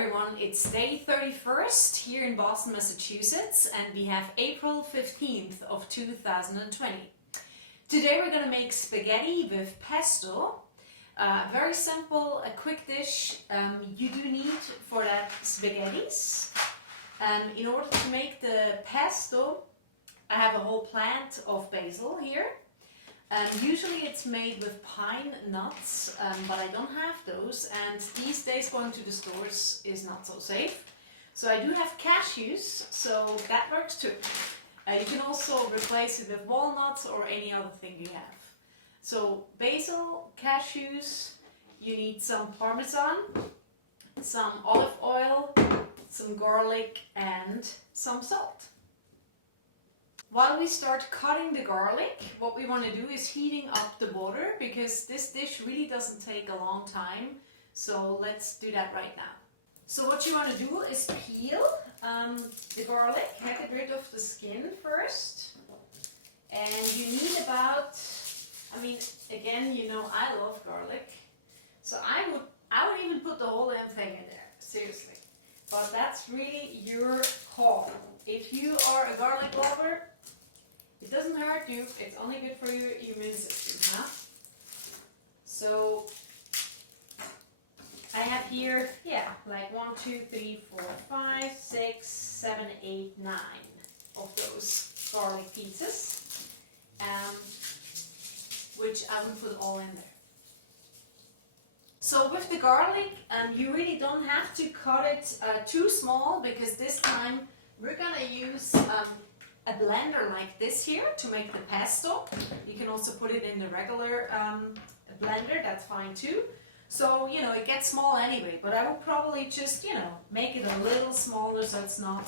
everyone, it's day 31st here in Boston, Massachusetts, and we have April 15th of 2020. Today we're going to make spaghetti with pesto. Very simple, a quick dish. You do need for that spaghettis. In order to make the pesto, I have a whole plant of basil here. Usually it's made with pine nuts, but I don't have those, and these days going to the stores is not so safe. So I do have cashews, so that works too. You can also replace it with walnuts or any other thing you have. So basil, cashews, you need some Parmesan, some olive oil, some garlic and some salt. While we start cutting the garlic, what we want to do is heating up the water, because this dish really doesn't take a long time. So let's do that right now. So what you want to do is peel the garlic, get rid of the skin first. And you need about, again, you know I love garlic. So I would even put the whole damn thing in there, seriously. But that's really your call. If you are a garlic lover, it doesn't hurt you, it's only good for your immune system, huh? So I have here, like 1, 2, 3, 4, 5, 6, 7, 8, 9 of those garlic pieces, which I will put all in there. So with the garlic, you really don't have to cut it too small, because this time we're gonna use a blender like this here to make the pesto. You can also put it in the regular blender, that's fine too. So, you know, it gets small anyway, but I will probably just, make it a little smaller so it's not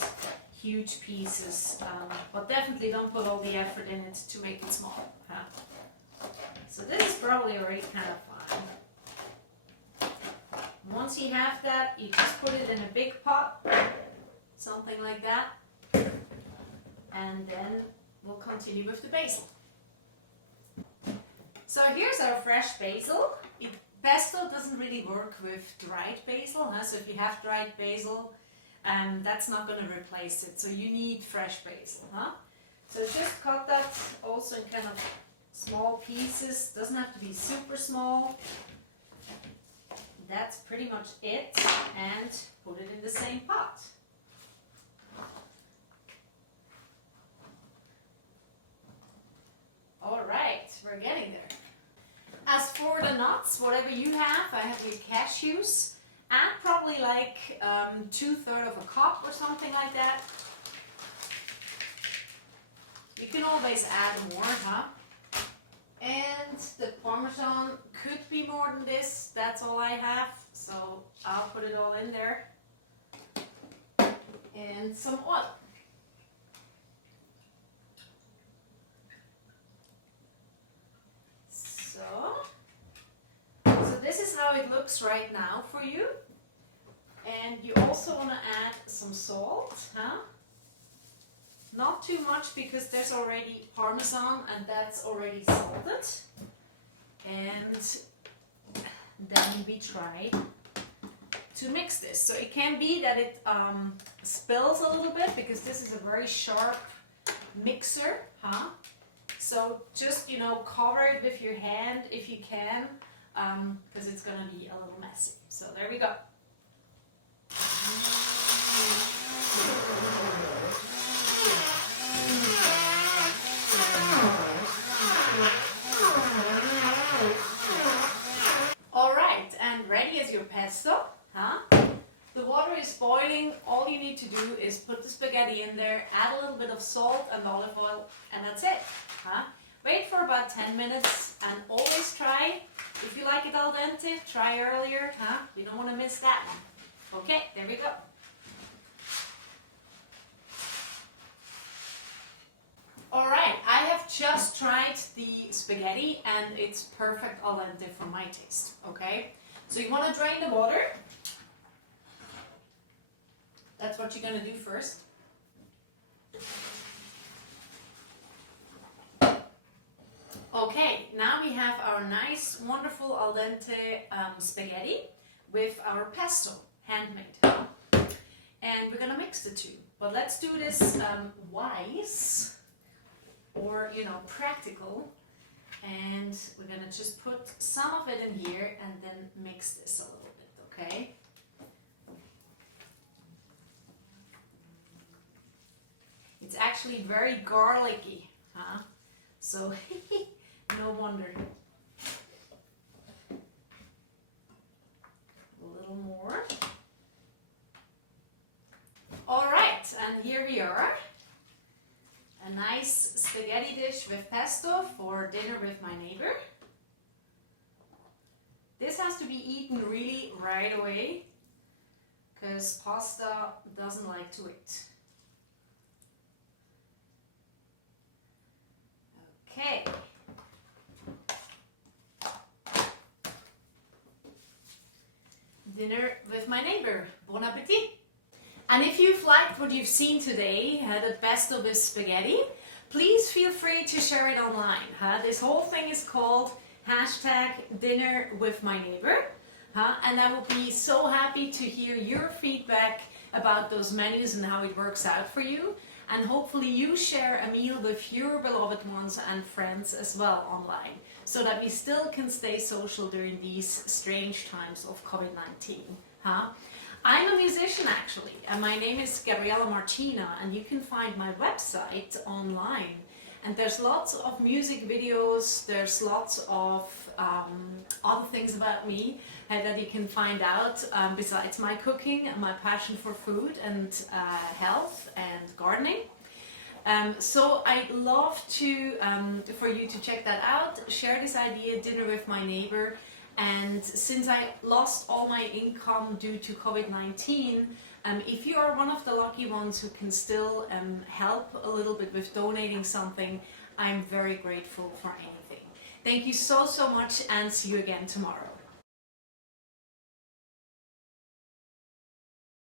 huge pieces. But definitely don't put all the effort in it to make it small. Huh? So this is probably already kind of fine. Once you have that, you just put it in a big pot, something like that. And then we'll continue with the basil. So here's our fresh basil. Pesto doesn't really work with dried basil, huh? So if you have dried basil, that's not going to replace it. So you need fresh basil, huh? So just cut that also in kind of small pieces. Doesn't have to be super small. That's pretty much it. And put it in the same pot. Alright, we're getting there. As for the nuts, whatever you have, I have here cashews. Add probably like 2/3 of a cup or something like that. You can always add more, huh? And the Parmesan could be more than this. That's all I have, so I'll put it all in there. And some oil. So this is how it looks right now for you. And you also want to add some salt, huh? Not too much, because there's already Parmesan and that's already salted. And then we try to mix this. So it can be that it spills a little bit, because this is a very sharp mixer, huh? So just, cover it with your hand if you can, because it's going to be a little messy. So there we go. Alright, and ready is your pesto, huh? The water is boiling. All you need to do is put the spaghetti in there, add a little bit of salt and olive oil, and that's it. Huh? Wait for about 10 minutes, and always try, if you like it al dente, try earlier. Huh? We don't want to miss that one. Okay, there we go. Alright, I have just tried the spaghetti and it's perfect al dente for my taste. Okay, so you want to drain the water. That's what you're going to do first. Okay, now we have our nice, wonderful al dente spaghetti with our pesto. handmade. And we're gonna mix the two. But let's do this wise, or practical. And we're gonna just put some of it in here and then mix this a little bit, okay? It's actually very garlicky, huh? So no wonder. A little more. All right, and here we are. A nice spaghetti dish with pesto for dinner with my neighbor. This has to be eaten really right away because pasta doesn't like to wait. Okay. Dinner with my neighbor. Bon appetit! And if you've liked what you've seen today, the pesto with spaghetti, please feel free to share it online. This whole thing is called #dinnerwithmyneighbor. And I will be so happy to hear your feedback about those menus and how it works out for you. And hopefully you share a meal with your beloved ones and friends as well online, so that we still can stay social during these strange times of COVID-19. I'm a musician actually, and my name is Gabriella Martina, and you can find my website online. And there's lots of music videos, there's lots of other things about me that you can find out besides my cooking and my passion for food and health and gardening. So I'd love for you to check that out, share this idea, dinner with my neighbor. And since I lost all my income due to COVID-19, if you are one of the lucky ones who can still help a little bit with donating something, I'm very grateful for anything. Thank you so much, and see you again tomorrow.